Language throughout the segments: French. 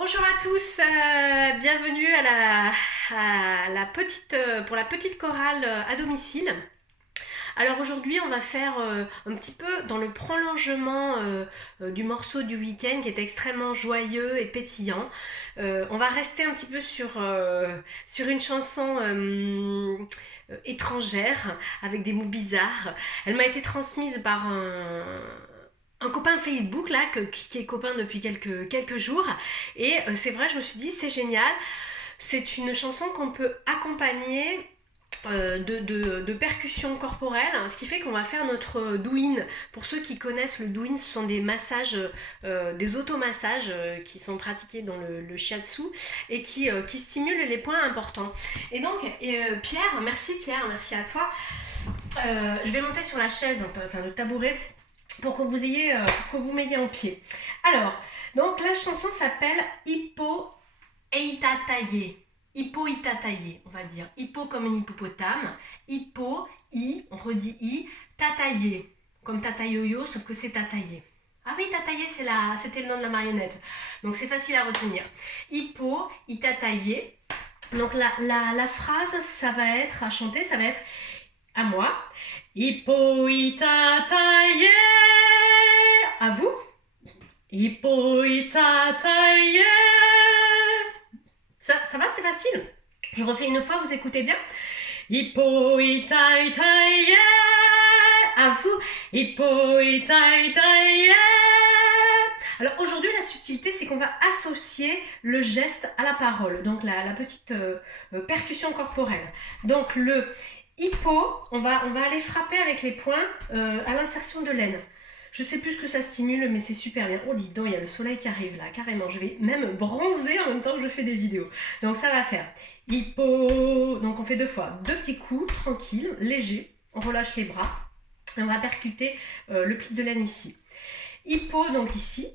Bonjour à tous, bienvenue pour la petite chorale à domicile. Alors aujourd'hui on va faire un petit peu dans le prolongement du morceau du week-end qui est extrêmement joyeux et pétillant. On va rester un petit peu sur une chanson étrangère avec des mots bizarres. Elle m'a été transmise par un copain Facebook là qui est copain depuis quelques jours et c'est vrai, je me suis dit c'est génial, c'est une chanson qu'on peut accompagner de percussions corporelles, ce qui fait qu'on va faire notre douyin. Pour ceux qui connaissent le douyin, ce sont des massages, des automassages qui sont pratiqués dans le shiatsu et qui stimulent les points importants. Et donc, Pierre, merci à toi. Je vais monter sur la chaise, enfin le tabouret, pour que vous m'ayez en pied. Alors, donc la chanson s'appelle Hippo Eitataye. Hippo Itataye, on va dire. Hippo comme un hippopotame. Hippo, on redit i, tataye. Comme Tata Yo-Yo, sauf que c'est tataye. Ah oui, tataye, c'était le nom de la marionnette. Donc c'est facile à retenir. Hippo Itataye. Donc la phrase, ça va être à chanter, ça va être à moi. Hippo Itataye. À vous. Hippo Itataye. Ça va, c'est facile. Je refais une fois, vous écoutez bien. Hippo Itataye. À vous. Hippo Itataye. Alors aujourd'hui, la subtilité, c'est qu'on va associer le geste à la parole. Donc la petite percussion corporelle. Donc le hippo, on va aller frapper avec les poings à l'insertion de l'aine. Je sais plus ce que ça stimule, mais c'est super bien. Oh, dis donc, il y a le soleil qui arrive là, carrément. Je vais même bronzer en même temps que je fais des vidéos. Donc ça va faire hippo. Donc on fait 2 fois. 2 petits coups, tranquille, léger. On relâche les bras. Et on va percuter le pli de laine ici. Hippo, donc ici.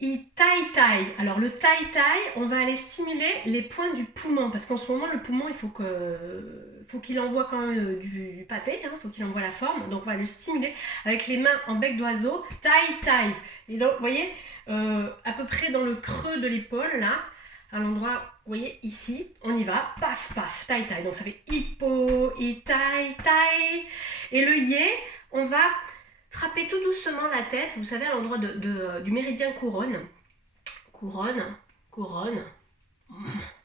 Tai-tai. Alors le tai-tai, on va aller stimuler les points du poumon. Parce qu'en ce moment, le poumon, il faut qu'il envoie quand même du pâté, il faut qu'il envoie la forme. Donc on va le stimuler avec les mains en bec d'oiseau. Tai-tai. Et donc, vous voyez, à peu près dans le creux de l'épaule, là, à l'endroit, vous voyez, ici, on y va. Paf, paf, tai-tai. Donc ça fait hippo, tai-tai. Et le yé, on va frapper tout doucement la tête, vous savez, à l'endroit du méridien couronne. Couronne.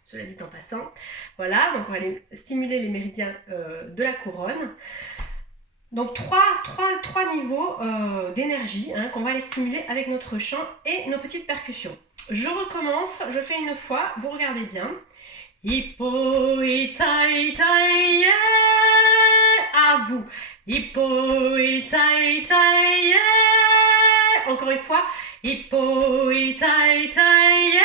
Cela dit en passant. Voilà, donc on va aller stimuler les méridiens de la couronne. Donc trois niveaux d'énergie qu'on va aller stimuler avec notre chant et nos petites percussions. Je recommence, je fais une fois, vous regardez bien. Hippo Itataye. À vous. Hippo Itataye. Encore une fois. Hippo Itataye.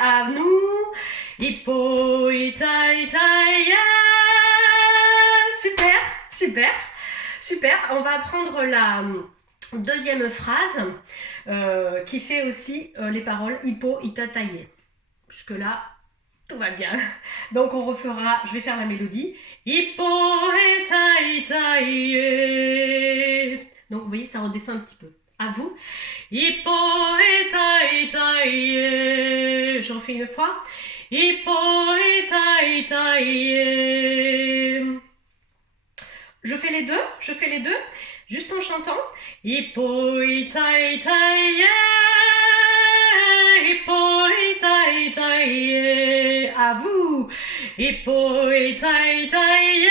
À nous. Hippo Itataye. Super. On va apprendre la deuxième phrase qui fait aussi les paroles Hippo Itataye. Jusque là, tout va bien. Donc on refera, je vais faire la mélodie. Hippo Itataye. Donc vous voyez, ça redescend un petit peu. À vous. Hippo Itataye. J'en fais une fois. Hippo Itataye. Je fais les deux, juste en chantant. Hippo Itataye. Hippo Itataye. À vous. Hippo Itataye.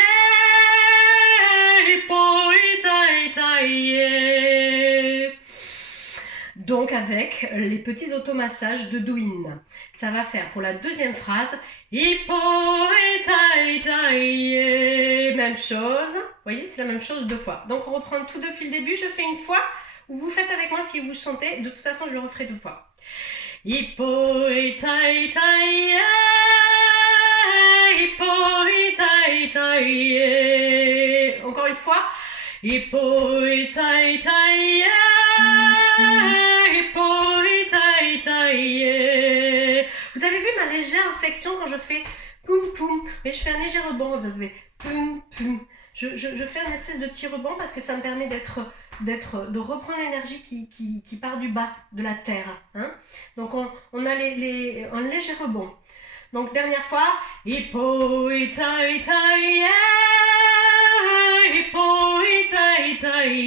Hippo Itataye. Donc avec les petits automassages de douyin. Ça va faire pour la deuxième phrase Hippo Itataye. Même chose. Vous voyez, c'est la même chose 2 fois. Donc on reprend tout depuis le début. Je fais une fois. Ou vous faites avec moi si vous chantez. De toute façon, je le referai 2 fois. Hippo Itataye. Hippo Itataye. Encore une fois. Hippo Itataye. Hippo Itataye. Vous avez vu ma légère inflexion quand je fais poum poum, mais je fais un léger rebond, ça fait poum poum. Je fais un espèce de petit rebond parce que ça me permet d'être de reprendre l'énergie qui part du bas, de la terre. Hein. Donc on a un léger rebond. Donc dernière fois, hippo itai tai hippo itai tai.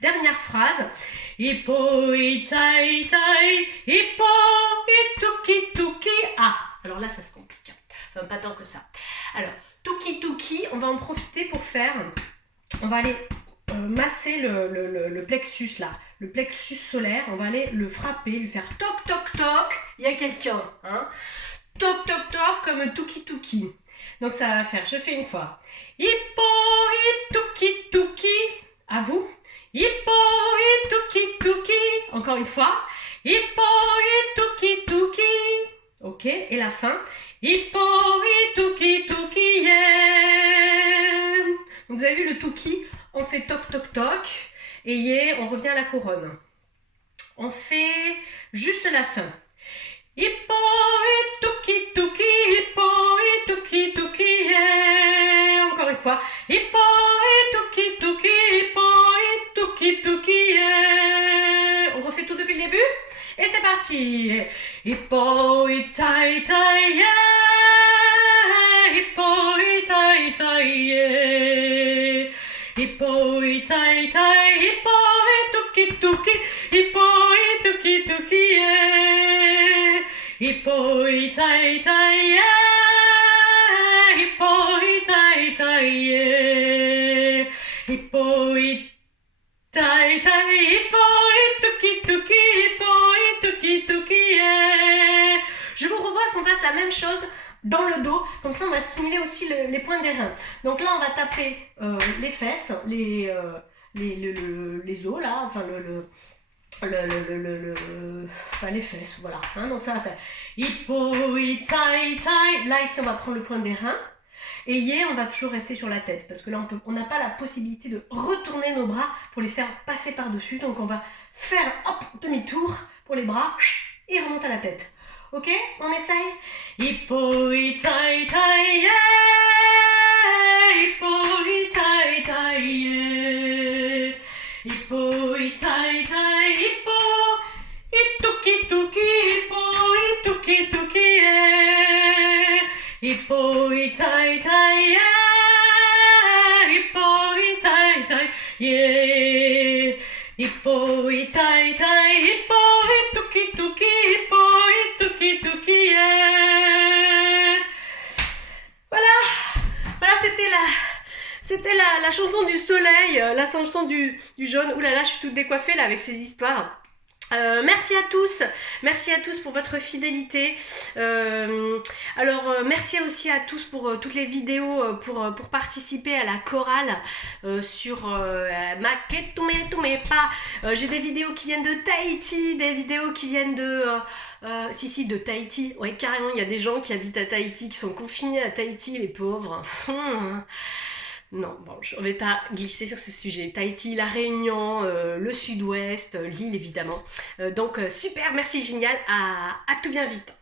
Dernière phrase, hippo itai tai hippo ituki tuki. Ah, alors là ça se complique. Enfin pas tant que ça. Alors tuki tuki, on va en profiter pour faire. On va aller masser le plexus là, le plexus solaire, on va aller le frapper, lui faire toc toc toc, il y a quelqu'un, hein, toc toc toc comme tuki tuki. Donc ça va faire, je fais une fois, hippo tuki tuki, à vous, hippo tuki tuki, encore une fois, hippo tuki tuki, ok, et la fin, hippo tuki tuki, yeah. Donc vous avez vu le tuki, on fait toc toc toc et yeah, on revient à la couronne. On fait juste la fin. Hippo tuki tuki, hippo tuki tuki, yeah. Encore une fois. Hippo tuki tuki, hippo tuki tuki, yeah. On refait tout depuis le début et c'est parti. Hippo itai tai, yeah. Hippo itai tai, yeah. Hippo itai tai, hippo tuki tuki, hippo tuki tuki, yeah. Hippo itai tai, yeah. Hippo itai tai, yeah. Hippo itai tai, hippo tuki tuki, hippo tuki tuki, yeah. Je vous propose qu'on fasse la même chose dans le dos, comme ça on va stimuler aussi les points des reins. Donc là on va taper les fesses, les os là, enfin les fesses, voilà. Hein, donc ça va faire hippo itai tai. Là ici on va prendre le point des reins. Et yeah, on va toujours rester sur la tête parce que là on n'a pas la possibilité de retourner nos bras pour les faire passer par-dessus. Donc on va faire hop demi-tour pour les bras et remonte à la tête. Ok, on essaye. Hippo itai tai, yeah. Hippo itai tai, yeah. Hippo itai tai, hippo ituki tuki, hippo ituki tuki, yeah. Hippo itai tai, yeah. Hippo itai tai, yeah. Hippo itai tai, hippo ituki tuki, hippo tuki tuki, yeah. Voilà, c'était la chanson du soleil, la chanson du jaune. Ouh là là, je suis toute décoiffée là avec ces histoires. Merci à tous pour votre fidélité. Merci aussi à tous pour toutes les vidéos pour participer à la chorale sur pas. J'ai des vidéos qui viennent de Tahiti, des vidéos qui viennent de Tahiti. Ouais, carrément, il y a des gens qui habitent à Tahiti, qui sont confinés à Tahiti, les pauvres. Non, bon, je ne vais pas glisser sur ce sujet. Tahiti, la Réunion, le sud-ouest, l'île évidemment. Donc super, merci, génial, à tout bien vite.